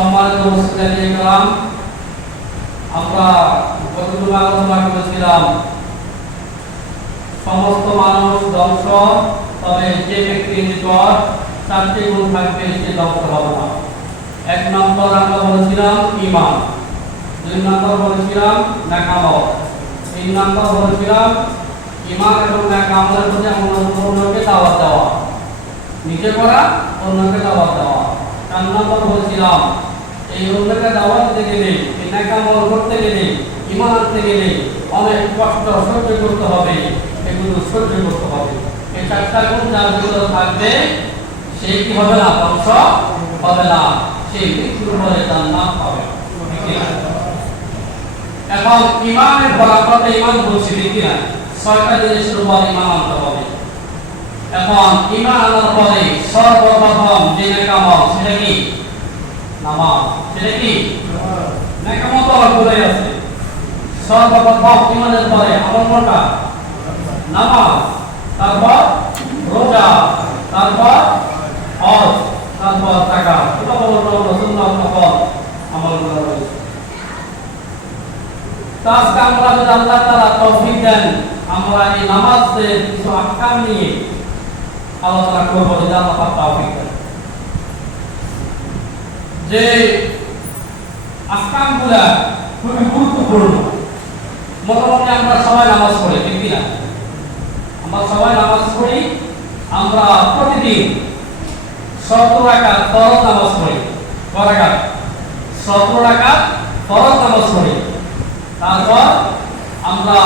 সম্মানিত উপস্থিতি করলাম। আমরা গতকাল আলোচনা করেছিলাম সমস্ত মানুষ ধ্বংস, তবে যে ব্যক্তির নিকট চারটি গুণ থাকবে সে ধ্বংস হবে না। এক নম্বর আমরা বলেছিলাম ঈমান, দুই নম্বর বলেছিলাম নেকামত, তিন নম্বর বলেছিলাম ঈমান এবং নেকামতের প্রতি অন্যকে দাওয়াত দেওয়া, নিজে করা অন্যকে দাওয়াত দেওয়া। চার নম্বর বলেছিলাম এই অন্যকে দাওয়াত দিতে গেলে, এই নেকামল করতে গেলে, ঈমান আনতে গেলে অনেক কষ্ট সহ্য করতে হবে, এগুলো সহ্য করতে হবে। এই চারটা গুণ যার ভিতরে থাকবে সে কি হবে না, ধ্বংস হবে না, সে মৃত্যুর পরে জান্নাত পাবে। এখন ঈমানের বরাবর ঈমান বলছি কি না, ছয়টা জিনিসের উপর ঈমান আনতে হবে। এখন ঈমান আনার পরে সর্বপ্রথম যে নেকামত সেটা কি, নামাজ। সেটা কি নেকামত বলে আছে। সর্বপ্রথম ঈমানের পরে আমল কোনটা, নামাজ, তারপর রোজা, তারপর হজ, তারপর যাকাত। এটা হলো সুন্নাত নফল আমলগুলো রয়েছে। আজকে আমরা যদি আল্লাহ তাআলা তৌফিক দেন, আমরা এই নামাজের কিছু আহকাম নিয়ে আলোচনা করব, যদি আল্লাহ পাক তৌফিক দেন। যে আহকামগুলো খুবই গুরুত্বপূর্ণ। মোটামুটি আমরা সবাই নামাজ পড়ি, ঠিক কি না? আমরা সবাই নামাজ পড়ি। আমরা প্রতিদিন 70 রাকাত ফরজ নামাজ পড়ি। কয় রাকাত? 70 রাকাত ফরজ নামাজ পড়ি। তারপর আমরা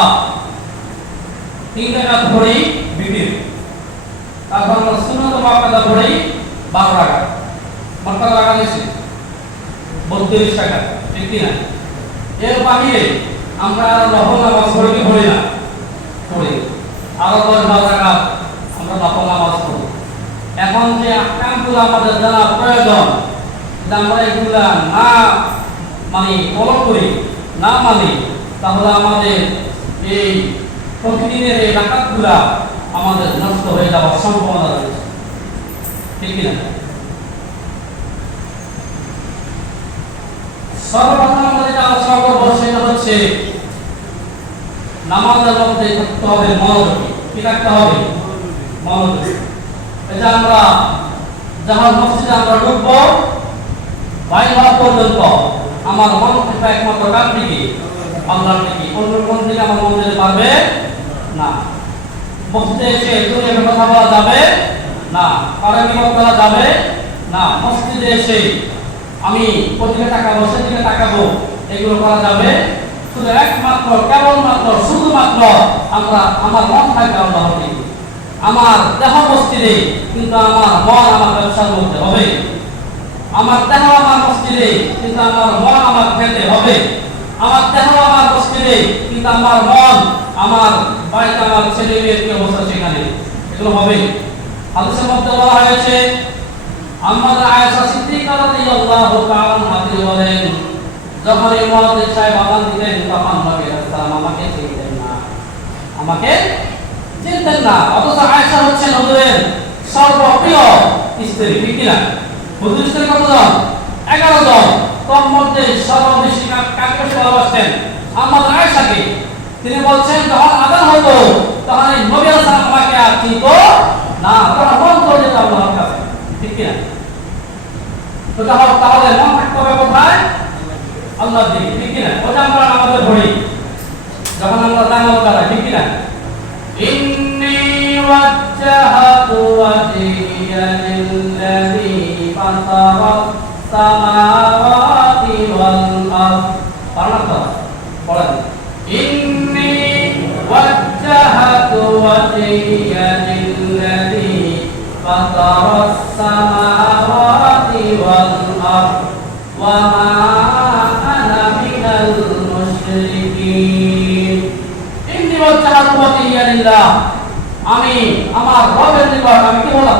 3 রাকাত পড়ি বিতির। তারপর আমরা সুন্নাত মুআক্কাদা পড়ি 12 রাকাত। মোট কত রাকাত হইছে? 32 রাকাত, ঠিক কি না? এর বাহিরে আমরা নফল নামাজ পড়ি কি পড়ি না? পড়ি। আরো 10 রাকাত আমরা নফল নামাজ পড়ি। এখন যে আহকামগুলো আমাদের জানা প্রয়োজন, যদি আমরা এগুলা না ফলো করি, না মানি, তাহলে আমাদের এই প্রতিদিনের এই রাকাতগুলা আমাদের নষ্ট হয়ে যাওয়ার সম্ভাবনা রয়েছে, ঠিক কি না? সর্বপ্রথম আমরা যেটা আলোচনা করবো সেটা হচ্ছে নামাজের মধ্যে থাকতে হবে মনোযোগী। কি থাকতে হবে? মনোযোগী। এটা আমরা যখন মসজিদে আমরা ঢুকবো, বাইর হওয়া পর্যন্ত আমার মন থাকবে একমাত্র কার দিকে, আল্লাহর দিকে। অন্য কোন দিকে আমার মন যেতে পারবে না। মসজিদে এসে দুনিয়ার কথা বলা যাবে না, কারো নিমত করা যাবে না। মসজিদে এসে আমি ওদিকে তাকাবো, সেদিকে তাকাবো, এগুলো করা যাবে। শুধু একমাত্র কেবলমাত্র শুধুমাত্র আমরা আমার মন থাকবে আল্লাহর দিকে। আমার দেহ মসজিদে, কিন্তু আমার মন আমার ব্যবসার মধ্যে হবে। আমার দেহ আমার মসজিদে, কিন্তু আমার মন আমার খেতে হবে। আমার দেহ আমার মসজিদে, কিন্তু আমার মন আমার বাড়িতে আমার ছেলে মেয়ের কি অবস্থা সেখানে, এগুলো হবে। হাদিসের মধ্যে বলা হয়েছে, আমাদের আয়েশা সিদ্দিকা রাদিয়াল্লাহু তাআলা আনহা বলেন, যখন এই মুয়াজ্জিন সাহেব আযান দিতেন তখন নবী সাল্লাল্লাহু আমাকে চিনতেন না, আমাকে চিনতেন না। অথচ আয়েশা হচ্ছেন হুজুরের সর্বপ্রিয় স্ত্রী, ঠিক কি না? হুজুর স্ত্রী কতজন? 11 জন। তার মধ্যে সর্ববেশি কাকে ভালোবাসতেন? আমাদের আয়েশাকে। তিনি বলছেন, যখন আযান হতো তখন এই নবী সাল্লাল্লাহু আলাইহি আমাকে আর চিনতো না, তখন মন চলে যেত আল্লাহর কাছে, ঠিক কি না? তো তাহলে মন থাকতে হবে কোথায়? আল্লাহর দিকে, ঠিক কি না? ওটা আমরা আমাদের পড়ি যখন আমরা জানাবো তারা, ঠিক কি না? ইন্নী ওয়াজ্জাহাতু ওয়াজহিয়া লিল্লাযী ফাতারাস সামাওয়াতি ওয়াল আরদ। পারনা পড়েন, ইন্নী ওয়াজ্জাহাতু ওয়াজহিয়া লিল্লাযী ফাতারাস সামাওয়াতি ওয়াল আরদ ওয়া মা আনা মিনাল মুশরিকিন। ইন্নী ওয়াজ্জাহাতু ওয়াজহিয়া লিল্লাহ, আমি আমার রবের নিকট আমি কি বললাম?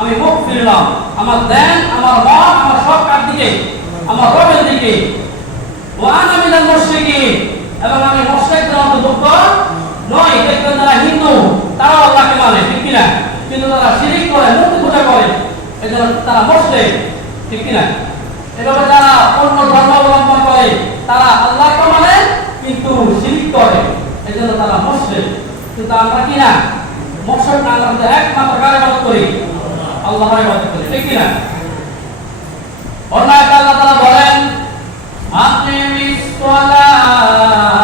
আমি মুখ ফিরলাম, আমার দেন, আমার মন, আমার সব কার দিকে? আমার রবের দিকে। ওয়া আনা মিনাল মুশরিকিন, এবং আমি মুশরিকদের অন্তর্ভুক্ত নই। দেখবেন যারা হিন্দু তারাও আল্লাহকে মানে, ঠিক কি না? কিন্তু তারা শিরিক করে, মূর্তি পূজা করে, এজন্য তারা মুশরিক, ঠিক কি না? এভাবে যারা অন্য ধর্ম অবলম্বন করে তারা আল্লাহকে মানে কিন্তু শিরক করে, এজন্য তারা মুশরিক। কিন্তু আমরা কি না মুশরিক না, আমরা একমাত্র কার ইবাদত করি? আল্লাহর ইবাদত করি, ঠিক কি না? অন্য একটা আল্লাহ তাআলা বলেন আকিমিস সালাতা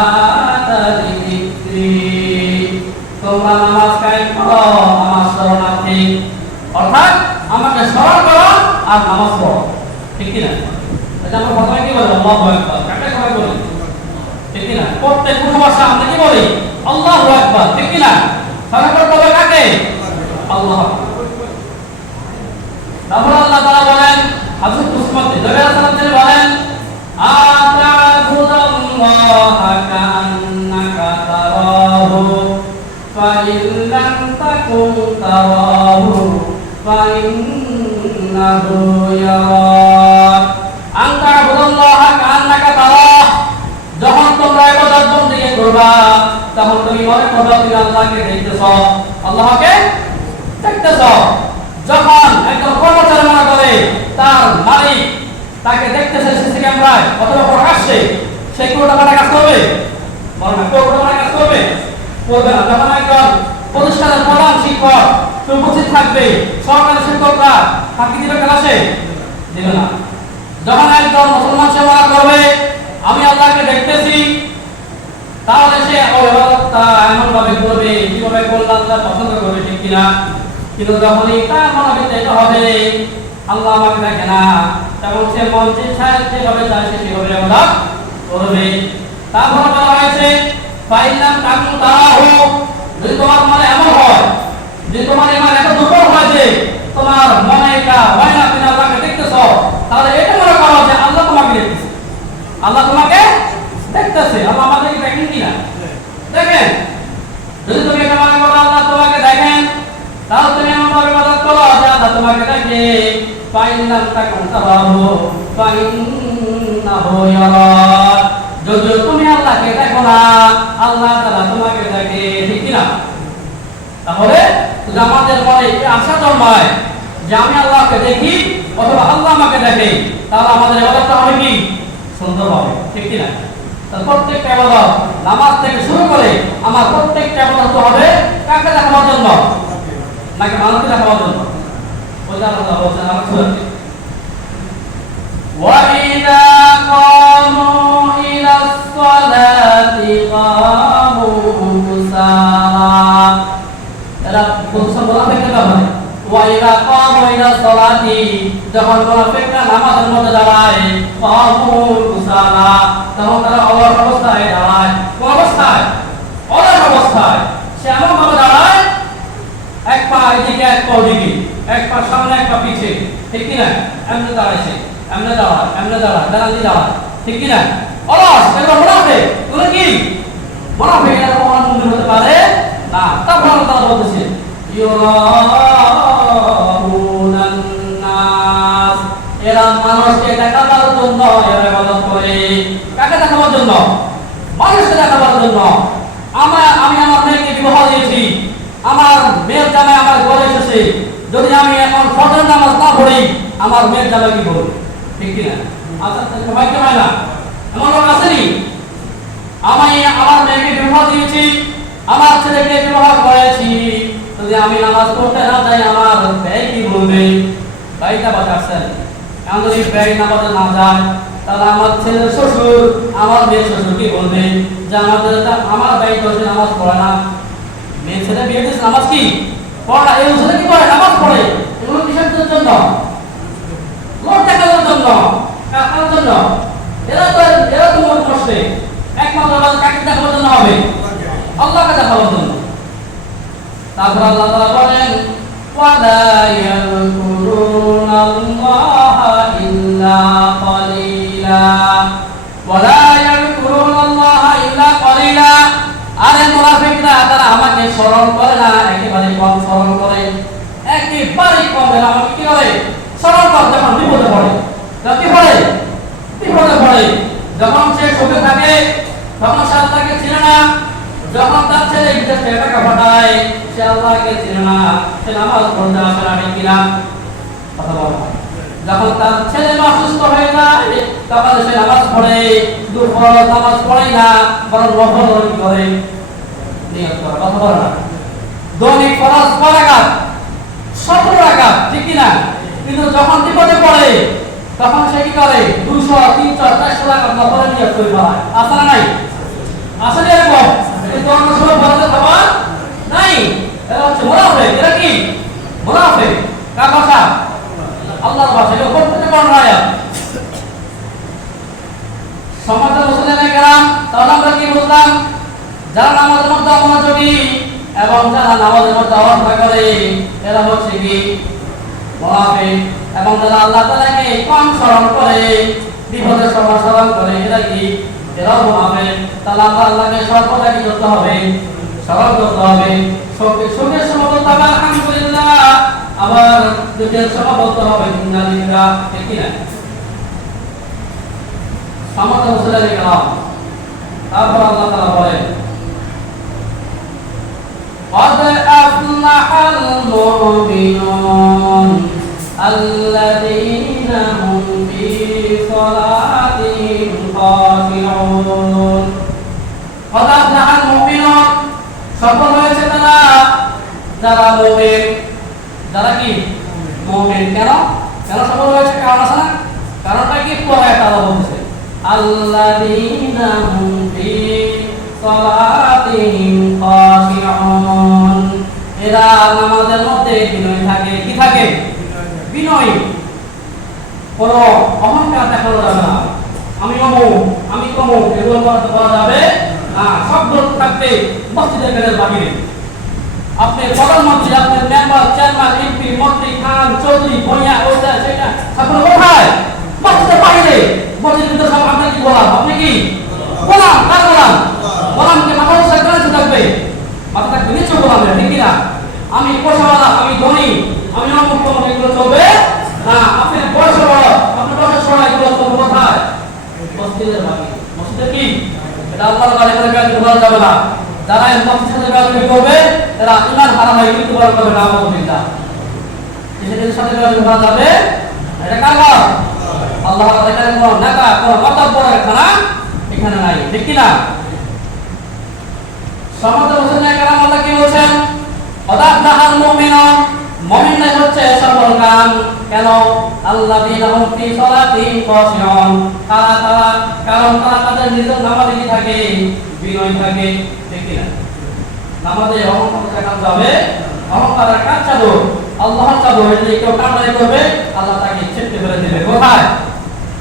লিযিকরি, তোমরা নামাজ কায়েম করো আমার শরণার্থী, অর্থাৎ আমাকে স্মরণ করো আর নামাজ পড়ো, ঠিক কি না? এটা আমরা প্রথমে কি বলি? আল্লাহু আকবার, কাকে সবাই বলি, ঠিক কি না? প্রত্যেক মুসলমান আমরা কি বলি? আল্লাহু আকবার, ঠিক কি না? স্মরণ করতে হবে কাকে? আল্লাহ। তারপর আল্লাহ তাআলা বলেন হযরত উসমান রাদিয়াল্লাহু বলেন আতাবুদাল্লাহা কান্নাকা তারাহু ফাইল্লাম তাকুন তারাহু ফাইন্নাহু ইয়ারাক। আতাবুদাল্লাহা কান্নাকা তারাহু, যখন তোমরা ইবাদত বندگی করবা তখন তুমি মনে করবে তুমি আল্লাহকে দেখতেছো, আল্লাহকে দেখতেছো। যখন একজন কর্মচারী মনে করে তার মালিক তাকে দেখতেছে সিসি ক্যামেরায় অথবা প্রকাশ্যে, সেই কোনটা মানে কাজ করবে? বলেন না, কোনটা মানে কাজ করবে? করবে না। যখন একজন প্রতিষ্ঠানের প্রধান শিক্ষক উপস্থিত থাকবে, সরকারি শিক্ষকরা ফাঁকি দিবে ক্লাসে? দিবে না। যখন একজন মুসলমান সে মনে করবে আমি আল্লাহকে দেখতেছি, তাহলে সে ইবাদতটা এমন ভাবে করবে কিভাবে করলে আল্লাহ পছন্দ করবে, ঠিক কিনা? কিন্তু যখনই তার মনে এটা হবে আল্লাহ আমাকে দেখে না, তখন সে মন যেভাবে চায় সে সেভাবে ইবাদত করবে। তারপর বলা হয়েছে ফাইলাম তাকুন তারাহু, যদি তোমার মনে এমন হয় যে তোমার ইমান এত দুর্বল হয় যে তোমার মনে এটা হয় না তুমি আল্লাহকে দেখতেছো, তাহলে এটা মনে করো যে আল্লাহ তোমাকে দেখতেছে, আল্লাহ তোমাকে দেখতেছে। আল্লাহ আমাদেরকে দেখেন কিনা? দেখেন। যদি তুমি এটা মনে করো আল্লাহ তোমাকে দেখেন, তাহলে তুমি এমন ভাবে ইবাদত করো যে আল্লাহ তোমাকে দেখে। ফাইলাম তাকুন তারাহু ফাইন্নাহু ইয়ারাক, যদি তুমি আল্লাহকে দেখো না আল্লাহ তাআলা তোমাকে দেখে, ঠিক কি না? তাহলে যদি আমাদের মনে আশা জন্মায় যে আমি আল্লাহকে দেখি অথবা আল্লাহ আমাকে দেখে, তাহলে আমাদের ইবাদতটা হবে কি? সুন্দর হবে, ঠিক কি না? তাহলে প্রত্যেকটা ইবাদত নামাজ থেকে শুরু করে আমার প্রত্যেকটা ইবাদত হবে কাকে দেখানোর জন্য? নাকি মানুষকে দেখানোর জন্য? ওইটা আল্লাহ বলছেন আমার সূরাতে وَإِذَا قَامُوا إِلَى الصَّلَاةِ قَامُوا كُسَالَىٰ, এরা প্রথম মুনাফিকদের ব্যাপারে وَإِذَا قَامُوا إِلَى الصَّلَاةِ, যখন মুনাফিকরা নামাজের মধ্যে দাঁড়ায় قَامُوا كُسَالَىٰ, তখন তারা অলস অবস্থায় দাঁড়ায়। কোন অবস্থায়? অলস অবস্থায়। সে এমন ভাবে দাঁড়ায় এক পা এদিকে এক পা ওদিকে, এক পা সামনে এক পা পিছে, ঠিক কি না? এমনি দাঁড়াইছে, এমনি দাঁড়ায়, এমনি দাঁড়ায়, দাঁড়ালি দাঁড়ায়, ঠিক কি না? অলস, এগুলো মুনাফিক। এগুলো কি মুনাফিক? এরা কখনো মুমিন হতে পারে না। তারপর আল্লাহ বলতেছে ইউরাউনান নাস, এরা মানুষকে দেখাবার জন্য এরা ইবাদত করে। কাকে দেখাবার জন্য? মানুষকে দেখাবার জন্য। আমি আমার মেয়েকে বিবাহ দিয়েছি, আমার মেয়ের জামাই আমার ঘরে এসেছে, যদি আমি এখন ফজর নামাজ না পড়ি আমার মেয়ের জামাই কি বলবে, ঠিক কি না? আচ্ছা সবাই কি হয় না? এমন লোক আসেনি? আমি আমার মেয়েকে বিবাহ দিয়েছি, আমার ছেলেকে বিবাহ করেছি, যদি আমি নামাজ পড়তে না যাই আমার ব্যয় কি বলবে? ব্যয়টা বাঁচাচ্ছেন। এখন যদি ব্যয় নামাজে না যায় তাহলে আমার ছেলের শ্বশুর আমার মেয়ের শ্বশুর কি বলবে যে আমার ব্যয় তো নামাজ পড়ে না, মেয়ে ছেলে বিয়ে দিয়েছে নামাজ কি পড়ে না, এই ছেলে কি করে নামাজ পড়ে? এগুলো কিসের জন্য? লোক দেখানোর জন্য, কার জন্য? এরা তো মন করছে একমাত্র কাকে দেখানোর জন্য হবে? আল্লাহকে দেখানোর জন্য। তারপর আল্লাহ তাআলা বলেন ওয়ালা ইয়াযকুরুনাল্লাহা ইল্লা ক্বালিলা, ওয়ালা ইয়াযকুরুনাল্লাহা ইল্লা ক্বালিলা, আরে মুনাফিকরা তারা আমাকে স্মরণ করে না, একেবারে কম স্মরণ করে, একেবারে কম। আমাকে কি করে স্মরণ করে? যখন বিপদে পড়ে, কি পড়ে? বিপদে পড়ে। যখন সে সুখে থাকে তখন সে আল্লাহকে চিনে না, যখন তার ছেলে বিদেশে টাকা পাঠায় সে আল্লাহকে চিনে না, সে নামাজ পড়তে আসে না, ঠিক কিনা? কথা বলো। যখন তার ছেলে অসুস্থ হয়ে যায় তখন সে নামাজ পড়ে, শুধু ফরজ নামাজ পড়ে না, বরং নফল করে নিয়ত করে। কথা বলে না, দৈনিক ফরজ 6 রাকাত 17 রাকাত, ঠিক কি না? কিন্তু যখন বিপদে পড়ে তখন সে কি করে? 200 300 400 রাকাত নফলে নিয়ত করে হয়। আছে না নাই? আসলে এরকম কিন্তু অন্য সময় ফরজের খাবার নাই। এরা হচ্ছে মুনাফিক। এরা কি মুনাফিক? কার ভাষা? আল্লাহর ভাষা। এটা কোন থেকে বর্ণনা আয়াত? সমাজে মুসলিমে কেরাম, তাহলে আমরা কি বুঝলাম? যারা নামাজের মধ্যে অমনোযোগী এবং যারা নামাজের মধ্যে অবস্থা করে এরা হচ্ছে কি মুনাফিক। এবং যারা আল্লাহ তাআলাকে কম স্মরণ করে, বিপদের সময় স্মরণ করে, এরা কি? এরাও মুনাফিক। তাহলে আমরা আল্লাহকে সর্বদা কি করতে হবে? স্মরণ করতে হবে। সুখের সময় বলতে হবে আলহামদুলিল্লাহ, আবার দুঃখের সময় বলতে হবে ইন্নালিল্লাহ, ঠিক কি না? সমাজে মুসলিমে কেরাম, তারপর আল্লাহ তাআলা বলেন قد أفلح المؤمنون الذين هم في صلاتهم خاشعون। قد أفلح المؤمنون, সফল হয়েছে তারা যারা মুমিন। যারা কি মুমিন? কেন কেন সফল হয়েছে? কারণ আছে না? কারণটা কি? পরে তারা বলছে আল্লাযীনা হুম ফি সালাতিহিম খাশিউন, এরা নামাজের মধ্যে বিনয়ী থাকে। কি থাকে? বিনয়ী। কোনো অহংকার দেখানো যাবে না। আমি অমুক, আমি তমুক, এগুলো বলা যাবে না। শব্দ থাকবে মসজিদের গেটের বাহিরে। আপনি প্রধানমন্ত্রী, আপনার মেম্বার, চেয়ারম্যান, এমপি, মন্ত্রী, খান, চৌধুরী, ভূঁইয়া, ওটা সেটা আপনার কোথায়? মসজিদের বাহিরে। মসজিদের ভিতরে সব আপনি কি বলাম? আপনি কি বলাম? কার বলাম? বলামকে মাথা উঁচা করে থাকবে, মাথা থাকবে নিচু বলাম, ঠিক কিনা? আমি পয়সাওয়ালা, আমি ধনী, আমি অমুক তমুক, এগুলো চলবে না। আপনি বয়স বড়, আপনার বয়সের সময় এগুলো চলবে কোথায়? মসজিদের বাহিরে। মসজিদের কি? এটা আল্লাহর ঘরে এখানে বলা যাবে না। যারা এই মসজিদের সাথে বেয়াদবি করবে তারা ঈমান হারাম হয়ে মৃত্যুবরণ করবে না। আলহামদুলিল্লাহ, এদের সাথে বেয়াদবি করা যাবে এটা কার ঘর? আল্লাহর ঘরে। এখানে কোনো নেতা, কোনো মাতব্বর খানা এখানে নাই, ঠিক কি না? সমাজে মুসলিমে কেরাম আল্লাহ কি বলছেন? قد أفلح المؤمنون, মুমিনরা হচ্ছে সফলকাম। কেন? আল্লাযীনা হুম ফি সালাতিহিম খাশিউন, কারণ তারা তাদের নিজের নামাজে কি থাকে? বিনয় থাকে, ঠিক কি না? নামাজে অহংকার দেখানো যাবে। অহংকারের কাজ চাদর, আল্লাহর চাদর। যদি কেউ কামড়াই করবে আল্লাহ তাকে ছিটকে ফেলে দেবে। কোথায়?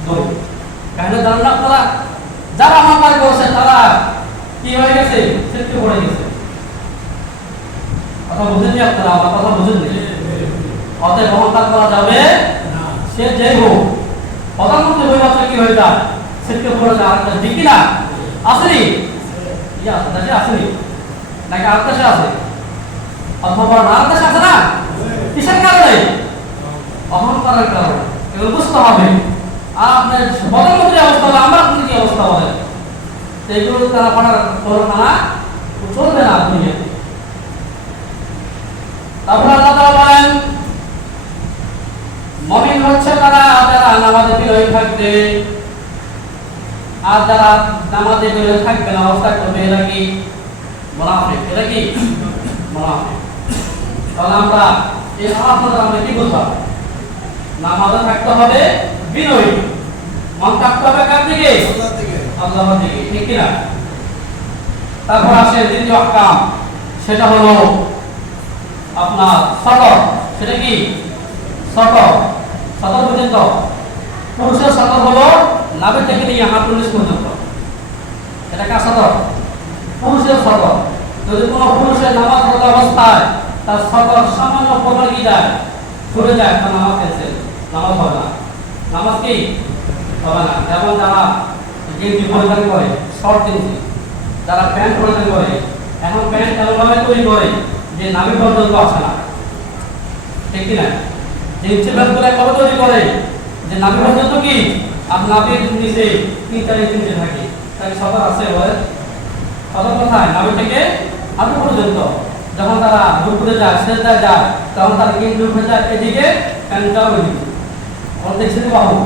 দূর। কেন জানেন আপনারা? যারা অহংকার করছে তারা কি হয়ে গেছে? ছিটকে পড়ে গেছে। কথা বুঝেননি আপনারা? আমার কথা বুঝেননি? অতএব অহংকার করা যাবে না। সে যেই হোক, প্রধানমন্ত্রী হয়ে যাচ্ছে কি হয়ে যায়? ছিটকে পড়ে যায়। আরেকটা ঠিক কিনা? আসেনি? দেশে আসেনি নাকি? আর দেশে আছে? অথবা আর দেশে আছে না? কিসের কারণে? অহংকারের কারণে। এগুলো বুঝতে হবে। আর আপনার প্রধানমন্ত্রীর অবস্থা হলে আমরা কি অবস্থা হবে? এগুলো তারা পড়ার করোনা চলবে না দুনিয়াতে। তারপর আল্লাহ তাআলা বলেন মুমিন হচ্ছে তারা যারা নামাজে বিনয়ী থাকবে, আর যারা নামাজে বিনয়ী থাকবে না, অবস্থা করবে, এরা কি? মুনাফিক। এরা কি? মুনাফিক। তাহলে আমরা এই আয়াতটা আমরা কি বুঝলাম? নামাজে থাকতে হবে বিনয়ী, মন থাকতে হবে কার দিকে? আল্লাহর দিকে, ঠিক কি না? তারপর আসে দ্বিতীয় আহকাম, সেটা হলো আপনার সতর। সেটা কি? সতর। সতর পর্যন্ত পুরুষের সতর হলো নাভি থেকে নিয়ে হাঁটুর নিচ পর্যন্ত। এটা কার সতর? পুরুষের সতর। যদি কোনো পুরুষের নামাজ পড়া অবস্থায় তার সতর সামান্য পড়ে কি যায়, সরে যায়, তার নামাজ খেলছে, নামাজ হবে না। নামাজ কি হবে না। এবং যারা গেঞ্জি পরিধান করে, শর্ট গেঞ্জি, যারা প্যান্ট পরিধান করে, এখন প্যান্ট এমনভাবে তৈরি করে যে নাভি পর্যন্ত আসে না, ঠিক কিনা? জিন্সের প্যান্টগুলো কবে তৈরি করে যে নাভি পর্যন্ত কি আর নাভির নিচে 3-4 ইঞ্চি থাকে। তাই সতর আছে বলে সতর কোথায়? নাভি থেকে হাঁটু পর্যন্ত। যখন তারা রুকুতে যায়, সেজদায় যায়, তখন তারা কিন্তু উঠে যায় এদিকে, প্যান্টটাও এদিকে। দেখছেন বাবু?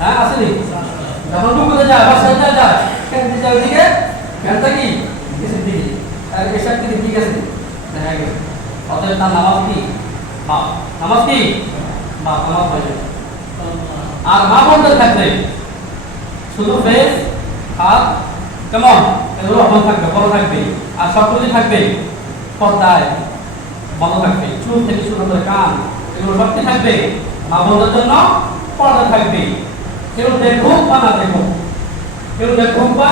হ্যাঁ আসেনি? যখন রুকুতে যায় বা সেজদা যায় কেন দিকে ওইদিকে কেনটা কি কিছু দিকে আর এসব কি ঠিক আছে দেখা গেছে অতএব তার নামাজ কি মা নামাজ কি মা নামাজ হয়ে যাবে। আর মা বোনদের ক্ষেত্রে শুধু ফেস হাত কেমন এগুলো বন্ধ থাকবে, বড় থাকবে, আর সবগুলি থাকবে পর্দায় বন্ধ থাকবে, চুল থেকে শুরু করে কান এগুলো সবটি থাকবে। মা বোনদের জন্য পর্দা থাকবে, কেউ দেখুক বা না দেখুক, কেউ দেখুক বা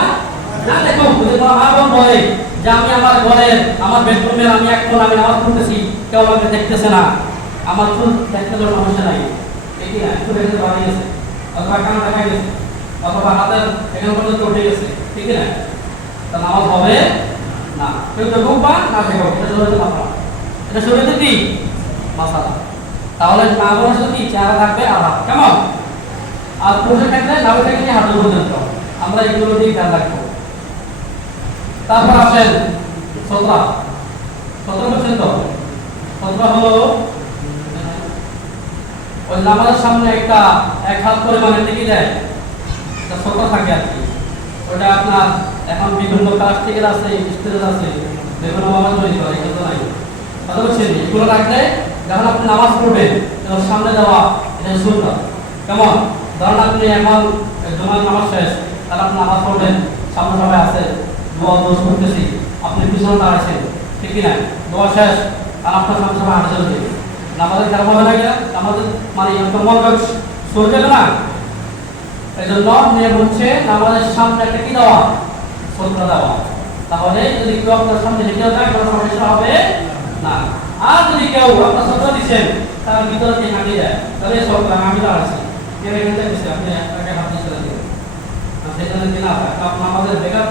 না দেখুক। যদি কোনো মা বোন বলে যে আমি আমার ঘরের আমার বেডরুমের আমি এক কোণ আমি নামাজ পড়তেছি, কেউ আমাকে দেখতেছে না, আমার চুল দেখতে তো সমস্যা নাই, ঠিকই না? চুল এসে বাড়িয়ে গেছে অথবা কান দেখা গেছে অথবা হাতের এখানে পর্যন্ত উঠে গেছে, ঠিকই না? তা নামাজ হবে না। কেউ দেখুক বা না দেখুক, এটা শরীয়তে মাসলা, এটা শরীয়তে কি মাসালা। তাহলে মা বোনের সাথে কি চেহারা থাকবে আলাদা, কেমন? আর পুরুষের ক্ষেত্রে নাভি থেকে নিয়ে হাঁটু পর্যন্ত আমরা এগুলো দিয়ে খেয়াল রাখবো। তারপর আসেন সতরা, সতরা বুঝছেন তো? সতরা হলো ওই নামাজের সামনে একটা এক হাত পরিমাণে টিকে দেয়, সতরা থাকে আর কি। ওটা আপনার এখন বিভিন্ন প্লাস্টিকের আছে, স্টিলের আছে, বিভিন্ন নামাজ তৈরি করে, এগুলো নাই। কথা বলছেন এগুলো রাখলে যখন আপনি নামাজ পড়বেন তখন সামনে যাওয়া এটা সুন্নাত, কেমন? ধরুন আপনি এখন জুমার নামাজ শেষ, তাহলে আপনি নামাজ পড়বেন, সামনে সবাই আছে, দোয়া দোষ করতেছি, আপনি পিছনে দাঁড়াইছেন, ঠিক কিনা? দোয়া শেষ আর আপনার সামনে সবাই হাঁটে চলছে, নামাজের খারাপ হবে না কিনা? আমাদের মানে মনোযোগ সরে যাবে না। এই জন্য নিয়ম হচ্ছে নামাজের সামনে একটা কি দেওয়া, সতরা দেওয়া। তাহলে যদি কেউ আপনার সামনে হেঁটে যায় কোনো সমস্যা হবে না। আর যদি কেউ আপনার সতরা দিচ্ছেন তার ভিতরে দিয়ে হাঁটিয়ে যায়, তাহলে সতরা আমি দাঁড়াচ্ছি, কেউ এখানে দেখছি আপনি আপনাকে হাত দিয়ে চলে দেবেন, সেখানে কি না আপনার আমাদের বেকার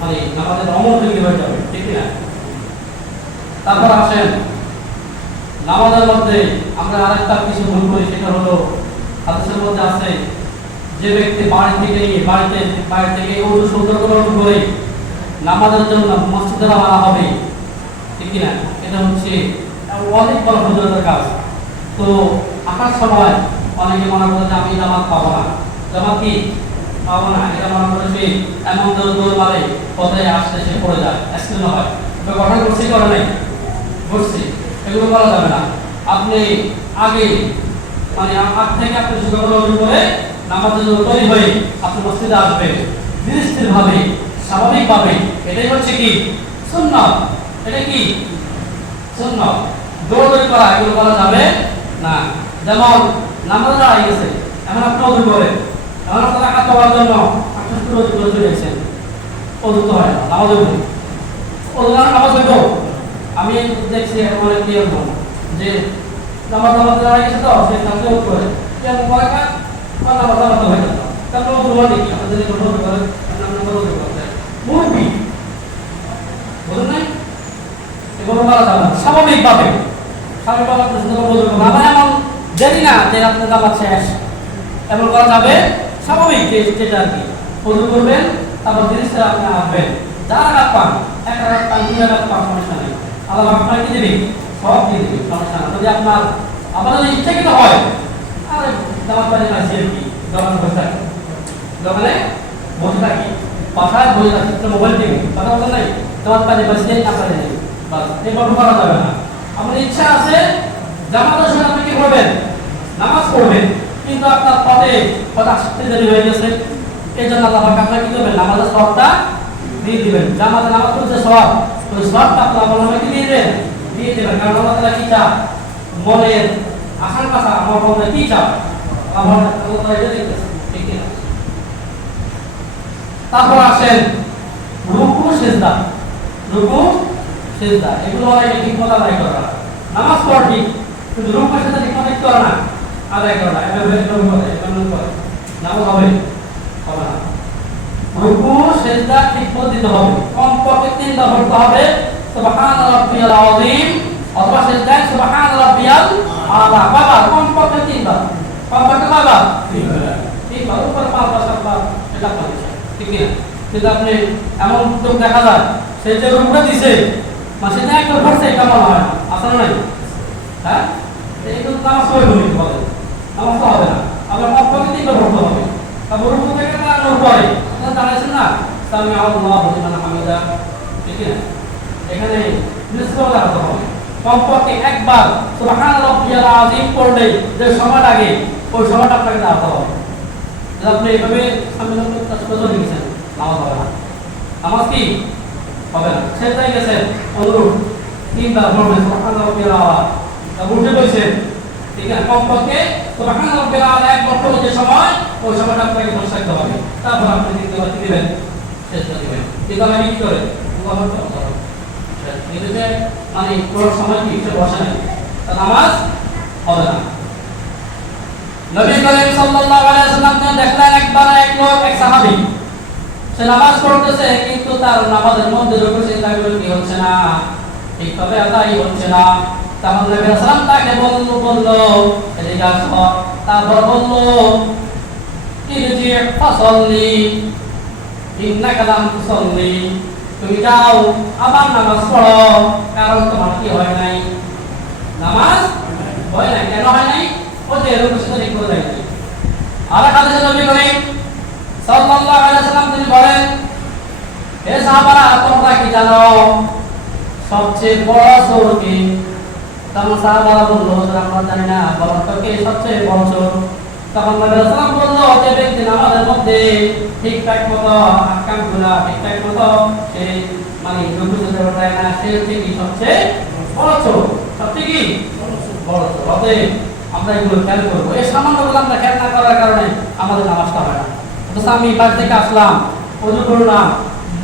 মানে আমাদের অমনোযোগী হয়ে যাবে, ঠিক না? তারপর আসেন নামাজের মধ্যে আমরা আরেকটা কিছু ভুল করি, সেটা হলো হাদিসের মধ্যে আছে যে ব্যক্তি বাড়ি থেকে নিয়ে বাইরে থেকে ওযু সুন্দর করে ওযু করে নামাজের জন্য মসজিদে রওনা হবে, ঠিক কি না? এটা হচ্ছে অনেক বড় ফজিলতের কাজ। তো আসার সময় অনেকে মনে করে যে আমি জামাত পাবো না, জামাত কি পাবো না, এটা মনে করে সে এমন দৌড় মারে পথে আসতে সে পড়ে যায়, অ্যাক্সিডেন্ট হয়। তো গঠন করছি করে নাই করছি, এগুলো করা যাবে না। আপনি আগে মানে আগ থেকে আপনি সুন্দর করে নামাজের জন্য তৈরি হয়ে আপনি মসজিদে আসবেন ধীর ভাবে, স্বাভাবিকভাবে। এটাই হচ্ছে কি সুন্নাত, এটা কি সুন্নাত। দৌড়দৌড়ি করা এগুলো করা যাবে না। যেমন নামাজ দাঁড়িয়ে গেছে, এখন আপনি ওযু করেন, এখন আপনার রাকাত পাওয়ার জন্য আপনি শুধু ওযু করে চলে গেছেন, ওযু তো হয় না, নামাজ হইব, ওযু না নামাজ হইব। আমি দেখছি এখন অনেক নিয়ম যে নামাজ দাঁড়িয়ে গেছে তো সে সাথে ওযু করে কেমন করে কাজ কথা কথা কথা হয়ে গেল, তারপর ওযু হয় নাকি আপনি যদি ওযু করেন আপনার ওযু করতে মুরবি বুঝুন নাই, এগুলো করা যাবে না। স্বাভাবিকভাবে আপনি শুধু ওযু করবেন, আবার এমন দেরি না যে আপনার নামাজ শেষ, এমন করা যাবে স্বাভাবিক যেটা আর কি। ওযু করবেন তারপর ধীরে ধীরে আপনি আসবেন, যার রাত পান, এক রাত পান, দুই রাত পান, সমস্যা নেই, আল্লাহ আপনার কি দেবে, সব দিয়ে দেবে, সমস্যা না। যদি আপনার আপনার যদি ইচ্ছাকৃত হয় আরে জামাত পানি আছে কি দোকানে বসে থাকি, দোকানে বসে থাকি, বাসায় বসে থাকি, মোবাইল টিভি কথা বলতে নাই, জামাত পানি বসে আপনাদের নেই, বাস এরকম করা যাবে না। আপনার ইচ্ছা আছে জামাতের সঙ্গে আপনি কি করবেন, নামাজ পড়বেন, কিন্তু আপনার পথে কথা শিখতে দেরি হয়ে গেছে, এই জন্য আল্লাহ আপনার কি করবেন, নামাজের সবটা দিয়ে দিবেন। জামাতে নামাজ পড়ছে সব, ওই সবটা আপনার আপনার কি দিয়ে দেবেন, দিয়ে দেবেন। কারণ আল্লাহ তাআলা কি চান, মনের আসার কথা আমার মনে কি চান, আমার আল্লাহ তাআলা এটা দেখতেছে, ঠিক না? তারপর আসেন রুকু সিজদা, রুকু সিজদা এগুলো অনেকে ঠিকমতো আদায় করে না। নামাজ পড়া ঠিক, কিন্তু রুকু সিজদা ঠিকমতো করে না, আদায় করে না, এমন করে নামাজ হবে হবে না। রুকু সিজদা ঠিকমতো দিতে হবে, কমপক্ষে 3 বার পড়তে হবে সুবহান রাব্বিয়াল আযীম, অথবা সিজদায় সুবহান রাব্বিয়াল আলা, বাবা কমপক্ষে 3 বার, কমপক্ষে বাবা 3 বার, উপর 5 বার 7 বার এটা করে, ঠিক না? কিন্তু আপনি এমন লোক দেখা যায় সে যে রুকু দিছে মানে সেটা একটা পড়ছে, এটা মনে হয় না, আসলে নাই, হ্যাঁ? এই তো নামাজ পড়বে বলে নামাজ তো হবে না। পরে আপনারা জানাইছেন না সামি আল্লাহু লিমান হামিদা, ঠিক না? এখানে নিশ্চয় দাঁড়াতে হবে, কমপক্ষে একবার সুবহান রাব্বিয়াল আযীম পড়লে যে সময় লাগে ওই সময়টা আপনাকে দাঁড়াতে হবে। যদি আপনি এইভাবে সামনে চলে গেছেন নামাজ হবে না, নামাজ কি হবে না। সেটাই গেছেন অনুরূপ তিনবার পড়বেন সুবহান রাব্বিয়াল আযীম, তারপর উঠে বসেন, ঠিক আছে? কমপক্ষে সুবহান রাব্বিয়াল আযীম একবার পড়লে যে সময় ওই সময়টা আপনাকে বসে থাকতে হবে, তারপর আপনি দ্বিতীয়বার দিবেন, শেষ করে দিবেন। কিন্তু আমি কি করে এদিকে মানে পুরো সময় কি বসে নাই, তা নামাজ হবে না। নবী করিম সাল্লাল্লাহু আলাইহি ওয়াসাল্লাম দেখলেন একবার এক লোক, এক সাহাবী, সে নামাজ পড়তেছে কিন্তু তার নামাজের মধ্যে রুকু সিজদা কি হচ্ছে না, ঠিকভাবে আদায় হচ্ছে না। তখন নবী সাল্লাল্লাহু আলাইহি ওয়াসাল্লাম তাকে বলল এদিকে আসো, তারপর বলল ইরজি ফাসাল্লি ইন্নাকা লাম তুসাল্লি, তুমি যাও আবার নামাজ পড়ো, কারণ তোমার কি হয় নাই, নামাজ হয় নাই। কেন হয় নাই? ও যে রুকু সিজদা করে দেয় নাই। আর হাদিসে নবী করিম সাল্লাল্লাহু আলাইহি ওয়াসাল্লাম তিনি বলেন, হে সাহাবারা তোমরা কি জানো সবচেয়ে বড় চোর কে? তখন সাহাবারা বলল, আমরা জানি না, বলো তো কে সবচেয়ে বড় চোর? তখন নবী সাল্লাল্লাহু আলাইহি ওয়াসাল্লাম বলল, যে ব্যক্তি নামাজের মধ্যে ঠিকঠাক মতো আহকামগুলো ঠিকঠাক মতো সে মানে রুকু সিজদা করে না, সে হচ্ছে কি সবচেয়ে বড় চোর। সবচেয়ে কি বড় চোর। অতএব আমরা এগুলো খেয়াল করবো। এই সামান্যগুলো আমরা খেয়াল না করার কারণে আমাদের নামাজটা হয় না। অথচ আমি বাড়ি থেকে আসলাম, ওযু করলাম,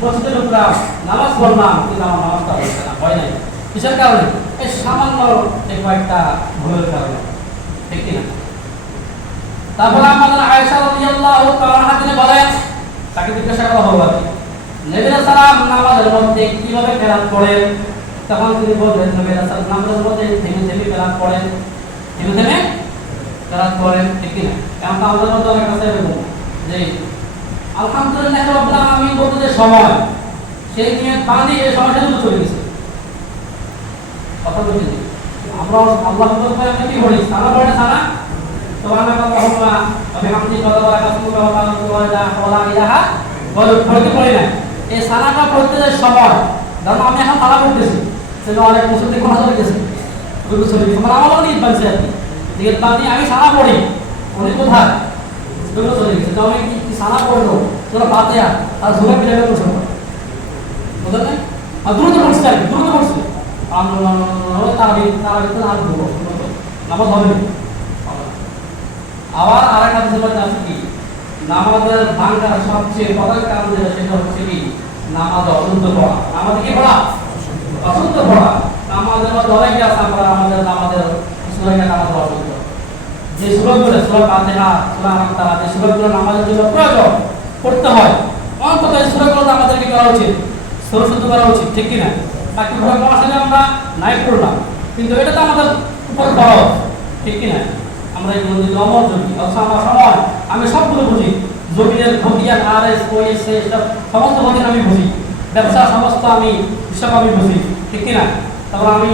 মসজিদে ঢুকলাম, নামাজ পড়লাম, কিন্তু আমার নামাজটা হচ্ছে না, হয় নাই। কিসের কারণে? এই সামান্য কয়েকটা ভুলের কারণে, ঠিক কিনা? তারপরে আমাদের আয়েশা রাদিয়াল্লাহু তাআলা তিনি বলেন, তাকে জিজ্ঞাসা করা হলো আর কি, নবী সাল্লাল্লাহু আলাইহি নামাজের মধ্যে কিভাবে কেরাত পড়েন? তখন তিনি বললেন, নবী সাল্লাল্লাহু নামাজের মধ্যে থেমে থেমে কেরাত পড়েন, থেমে থেমে কেরাত পড়েন, ঠিক কিনা? কারণ আমাদের মধ্যে অনেক আছে এরকম যে আলহামদুলিল্লাহ রাব্বিল আলামিন বলতে যে সময় সেই নিয়ে বাঁধি এই সময়টা তো চলে গেছে। কথা বলছি আমরা আল্লাহ বলতে আমরা কি বলি? সানা পড়ে সানা সুবহানাল্লাহুম্মা ওয়া বিহামদিহি ওয়া তাবারাকাতুহু ওয়া লা ইলাহা পড়তে পড়ি না। এই সানাটা পড়তে যে সময়, ধরুন আমি এখন সানা পড়তেছি, সেটা অনেক মুসলিম কোন চলে গেছে, রুকু চলে গেছে, মানে আমার অনেক বানছে আর কি। দিকে বাঁধি আমি সানা পড়ি, উনি কোথায় রুকু চলে গেছে, তো আমি কি সানা পড়লো তোরা ফাতিহা আর সূরা বিরামের প্রশ্ন বুঝলেন না? আর দ্রুত পড়ছি আর কি, দ্রুত পড়ছি তারাবিতে আর দেবো নামাজ হবে না। আবার আর একটা বিষয় আছে কি, নামাজের ভাঙার সবচেয়ে প্রধান কারণ যেটা, সেটা হচ্ছে কি নামাজ অশুদ্ধ পড়া। নামাজ কি পড়া? অশুদ্ধ পড়া। নামাজের মধ্যে অনেক আছে, আমরা আমাদের নামাজের সূরাকে নামাজ অশুদ্ধ, যে সূরাগুলো সূরা ফাতিহা, সূরা আন-নাস, যে সূরাগুলো নামাজের জন্য প্রয়োজন পড়তে হয়, অন্তত এই সূরাগুলো আমাদেরকে করা উচিত, সূরা শুদ্ধ করা উচিত, ঠিক কি না? বাকি ভাবে আসলে আমরা নাই পড়লাম, কিন্তু এটা তো আমাদের উপর ফরজ, ঠিক কি না? আমরা এগুলো যদি অমনোযোগী, অথবা আমার সময় আমি সবগুলো বুঝি, জমিনের খতিয়ান, আরএস, ওএস, সব সমস্ত খতিয়ান আমি বুঝি, ব্যবসা সমস্ত আমি হিসাব আমি বুঝি, ঠিক কি না? তারপর আমি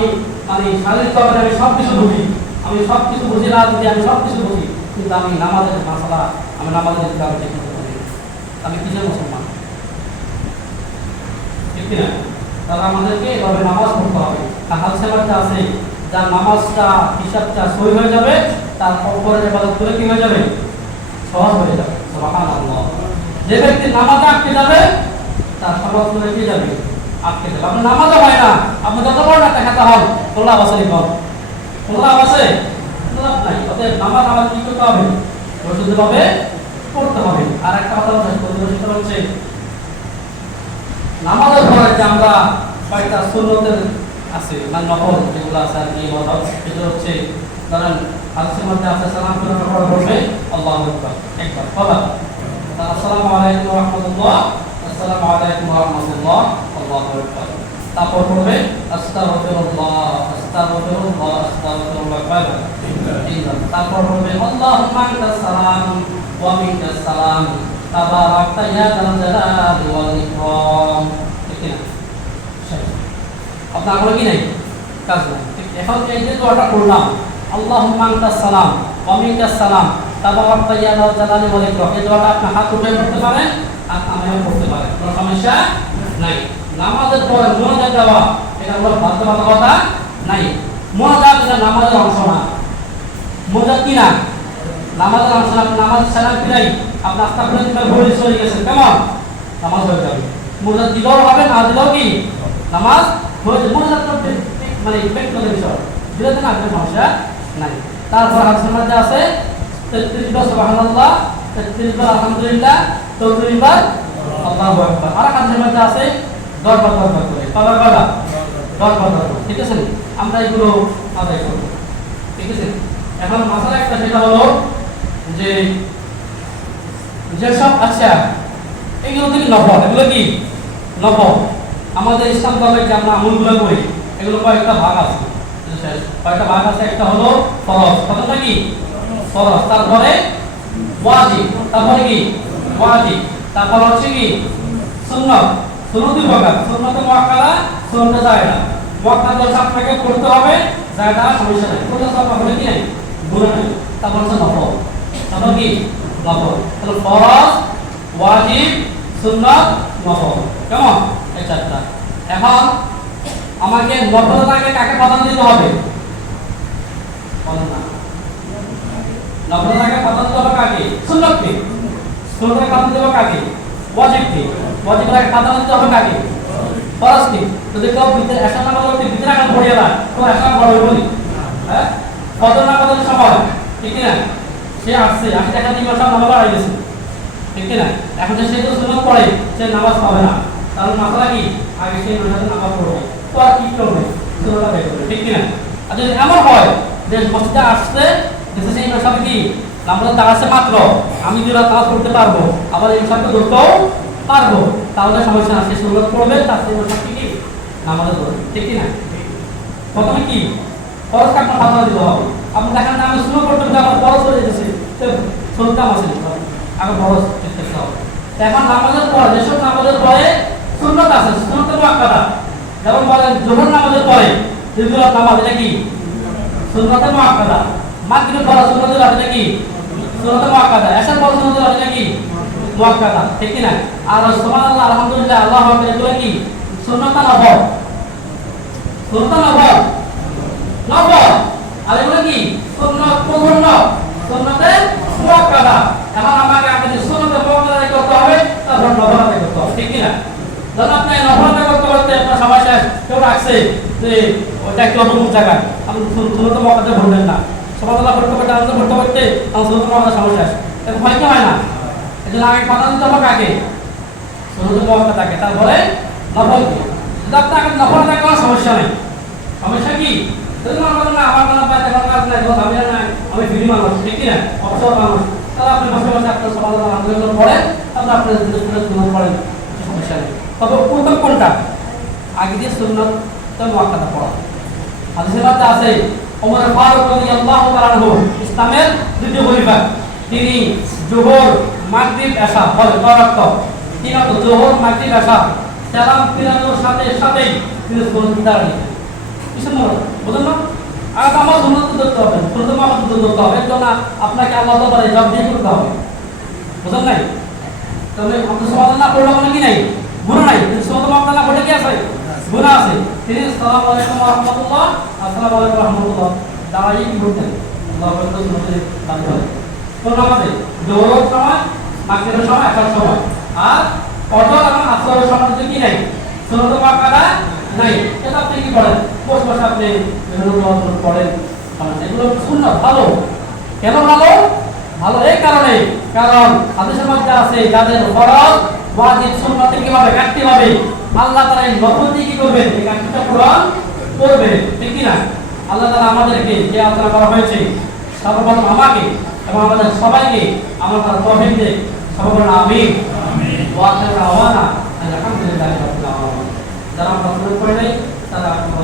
মানে শারীরিকভাবে আমি সব কিছু বুঝি, আমি সব কিছু বুঝি না যদি আমি সব কিছু বুঝি, কিন্তু আমি নামাজের মাসালা, আমি নামাজের আমি ঠিক করতে পারি, আমি কিসের মুসলমান, ঠিক কি না? তাহলে আমাদেরকে এভাবে নামাজ পড়তে হবে। আর হাদিসের মধ্যে আছে, যার নামাজটা হিসাবটা সহি হয়ে যাবে, তার পরে ইবাদতগুলো কি হয়ে যাবে? সহজ হয়ে যাবে। সুবহানাল্লাহ। যে ব্যক্তি নামাজে আটকে যাবে, তার সমাজগুলো কি যাবে? আটকে যাবে। আপনার নামাজও হয় না, আপনি যত বড় একটা খাতা হন, কোনো লাভ আছে না? কোনো লাভ আছে? লাভ নাই। অতএব নামাজ আমাদের কি করতে হবে? পরিশুদ্ধভাবে পড়তে হবে। আর একটা কথা হচ্ছে নামাজের পরে যে আমরা কয়েকটা সুন্নতের আছে, মানে নফল যেগুলো আছে আর কি, সেটা হচ্ছে ধরেন হাদিসের মধ্যে আছে, সালাম ফেরানোর পরে বলবে আল্লাহু আকবার, একবার বলা, আসসালামু আলাইকুম ওয়া রাহমাতুল্লাহ, আসসালামু আলাইকুম ওয়া রাহমাতুল্লাহ, আল্লাহু আকবার। তারপর বলবে আস্তাগফিরুল্লাহ, আস্তাগফিরুল্লাহ, আস্তাগফিরুল্লাহ, তারপর বলবে আল্লাহুম্মা আনতাস সালাম ওয়া মিনকাস সালাম, তাবারাকতা ইয়া যাল জালালি ওয়াল ইকরাম, ঠিক না? আপনার কোনো কি নাই, কাজ নাই। এখন এই যে দোয়াটা করলাম, আল্লাহুম্মা আনতাস সালাম ওয়া মিনকাস সালাম, তাবারাকতা ইয়া যাল জালালি ওয়াল ইকরাম। এই দোয়াটা আপনি হাত উঠে পড়তে পারেন আর আমিও পড়তে পারেন, কোনো সমস্যা নাই। নামাজের পরে মুনাজাত দেওয়া এটা কোনো বাধ্যবাধকতা নাই। মুনাজাত এটা নামাজের অংশ না। মুনাজাত কি না? নামাজের অংশ না। আপনি নামাজ সালাম ফিরাই আপনি আস্তাগফিরুল্লাহ বলে চলে গেছেন, কেমন নামাজ হয়ে যাবে। মুনাজাত দিলেও হবে, না দিলেও কি নামাজ হয়ে যাবে। মুনাজাত করতে মানে ব্যক্তিগত বিষয়, দিলে না কোনো সমস্যা নাই। তারপর হাদিসের মধ্যে আছে 33 বার সুবহানাল্লাহ, 33 বার আলহামদুলিল্লাহ, 34 বার আল্লাহু আকবার। আর হাদিসের মধ্যে আছে 10 বার করে। কয়বার কয়টা? 10 বার করে। ঠিক আছে, আমরা এগুলো আদায় করব। ঠিক আছে, এখন মাসালা একটা যেটা হলো যে যেসব আচ্ছা এগুলো থেকে নফল, এগুলো কি নফল। আমাদের ইসলাম ধর্মে যে আমরা আমলগুলো করি এগুলো কয়েকটা ভাগ আছে। কয়েকটা ভাগ আছে। একটা হলো ফরজ, কতটা কি ফরজ, তারপরে ওয়াজিব, তারপরে কি ওয়াজিব, তারপর হচ্ছে কি সুন্নাত। সুন্নাত দুই প্রকার, সুন্নাত মুআক্কাদা, সুন্নাত জায়েদা। মুআক্কাদা আপনাকে করতে হবে, জায়েদা সমস্যা নাই, করতে সব হবে কি নাই, গুনাহ নাই। তারপর হচ্ছে নফল, তারপর কি নফল। তাহলে ফরজ, ওয়াজিব, সুন্নাত, নফল, কেমন এই চারটা। এখন আমাকে নফলটাকে কাকে প্রাধান্য দিতে হবে? বলেন না, নফলটাকে প্রাধান্য দেব কাকে? সুন্নাতকে। সুন্নাতকে প্রাধান্য দেব কাকে? ওয়াজিবকে। ওয়াজিবটাকে প্রাধান্য দিতে হবে কাকে? ফরজকে। যদি কেউ ভিতরে এসা না বলতে ভিতরে এখন পড়িয়ে না, তো এসা বড় বলি হ্যাঁ কত না কত সময়, ঠিক না? সে আসছে, আমি দেখা দিই সব নামাজ পড়াই গেছে, ঠিক না? এখন সে তো সুন্নাত পড়ে, সে নামাজ পাবে না। তাহলে মাসালা কি? আগে সেই নামাজে নামাজ পড়বে, তো আর কি করবে? সুন্নাতটা বের করবে, ঠিক না? আর যদি এমন হয় যে মসজিদে আসছে দেখে সেই ইমাম কি নামাজ দাঁড়াচ্ছে মাত্র, আমি দুই রাত নামাজ পড়তে পারবো, আবার এই ইমামকে ধরতেও পারবো, তাহলে সমস্যা না, সে সুন্নাত পড়বে, তার সেই ইমাম কি নামাজে ধরবে, ঠিক না? প্রথমে কি ফরজকে আপনার প্রাধান্য দিতে হবে। আপনি দেখেন না আমি সুন্নাত পড়তে গিয়ে আমার ফরজ হয়ে যেতেছে, তো সুন্নাত আছে আগে ফরজ করতে হবে। এখন নামাজের পরে যেসব নামাজের পরে সুন্নাত আছে, সুন্নাত মুআক্কাদা, যেমন বলেন যোহর নামাজের পরে দুই রাত নামাজ, এটা কি সুন্নাত মুআক্কাদা। মাগরিব পড়া সুন্নাত, এটা কি সুন্নাত মুআক্কাদা। এশার পড়া সুন্নাত, এটা কি মুআক্কাদা, ঠিক কি না? আর সুবহানাল্লাহ, আলহামদুলিল্লাহ, আল্লাহু আকবার, এগুলো কি সুন্নাত না নফল? সুন্নাত নফল, নফল। আর এগুলো কি সুন্নাত পূর্ণ, সুন্নাতে মুআক্কাদা। এখন আমাকে আগে সুন্নাতে মুআক্কাদা করতে হবে, তারপর নফল আদায় করতে হবে, ঠিক কি না? যখন আপনি নফল আদায় করতে করতে আপনার সময় শেষ, কেউ রাখছে যে ওইটা একটু অপমুখ জায়গায়, আপনি সুন্নাতে মুআক্কাদা ভরবেন না, সুবহানাল্লাহ পড়তে পড়তে আনন্দ পড়তে পড়তে আমার সুন্নাতে মুআক্কাদা সময় শেষ, এরকম হয় কি হয় না? এই জন্য আগে প্রাধান্য দিতে হবে কাকে? সুন্নাতে মুআক্কাদাকে, তারপরে নফলকে। যদি আপনি আগে নফল আদায় করার সমস্যা নেই, সমস্যা কি? যদি মনে করেন না আমার কোনো কাজ নাই, আমি নাই, আমি ফ্রি মানুষ, ঠিক না, অবসর মানুষ, তাহলে আপনি বসে বসে আপনার সুবহানাল্লাহ আলহামদুলিল্লাহ পড়েন, তারপর আপনি সুন্নাত পড়েন, সমস্যা নেই। তবে প্রথম কোনটা? আগে দিয়ে সুন্নাত মুআক্কাদা পড়া। হাদিসের মধ্যে আছে ওমর ফারুক রাদিয়াল্লাহু তাআলা আনহু ইসলামের দ্বিতীয় খলিফা, তিনি যোহর, মাগরিব, এশা বলে করাক্ত, তিনি যোহর, মাগরিব, এশা সালাম ফিরানোর সাথে সাথেই তিনি সুন্নাত দাঁড়িয়ে কিছু মনে বুঝলেন না? আর আমার সুন্নাত ধরতে হবে, প্রথমে আমার ধরতে হবে, এর জন্য আপনাকে আল্লাহ তাআলা জবাব দিয়ে করতে হবে, বুঝলেন নাই? তবে আপনি সুবহানাল্লাহ না পড়লে মানে কি নাই, গুনাহ নাই, কিন্তু সুবহানাল্লাহ না পড়লে কি আছে? গুনাহ আছে। তিনি আসসালামু আলাইকুম ওয়া রাহমাতুল্লাহ, আসসালামু আলাইকুম ওয়া রাহমাতুল্লাহ দাঁড়িয়ে কি বলতেন? আল্লাহু আকবার, সুন্নাতে দাঁড়িয়ে কোন নামাজে? যোহরের সময়, মাগরিবের সময়, এশার সময়। আর ফজর এবং আসরের সময় কি নাই? সুন্নাত মুআক্কাদা নাই। এটা আপনি কি করেন? বসে বসে আপনি বিভিন্ন দোয়া পড়েন, এগুলো সুন্নাত ভালো। কেন ভালো? ভালো এই কারণে, কারণ হাদিসের মধ্যে আছে যাদের ফরজ, ওয়াজিব, সুন্নাতে কিভাবে কাটতে হবে, আল্লাহ তাআলা এই নফল দিয়ে কি করবেন? এই কাজটা পূরণ করবে, ঠিক কি না? আল্লাহ তাআলা আমাদেরকে যে আলোচনা করা হয়েছে, সর্বপ্রথম আমাকে এবং আমাদের সবাইকে আমার তার তৌফিক দেয়। সবাই বলেন আমিন। ওয়া আখিরু দাওয়ানা আলহামদুলিল্লাহি রাব্বিল আলামিন। যারা আমরা করে নাই তারা আপনারা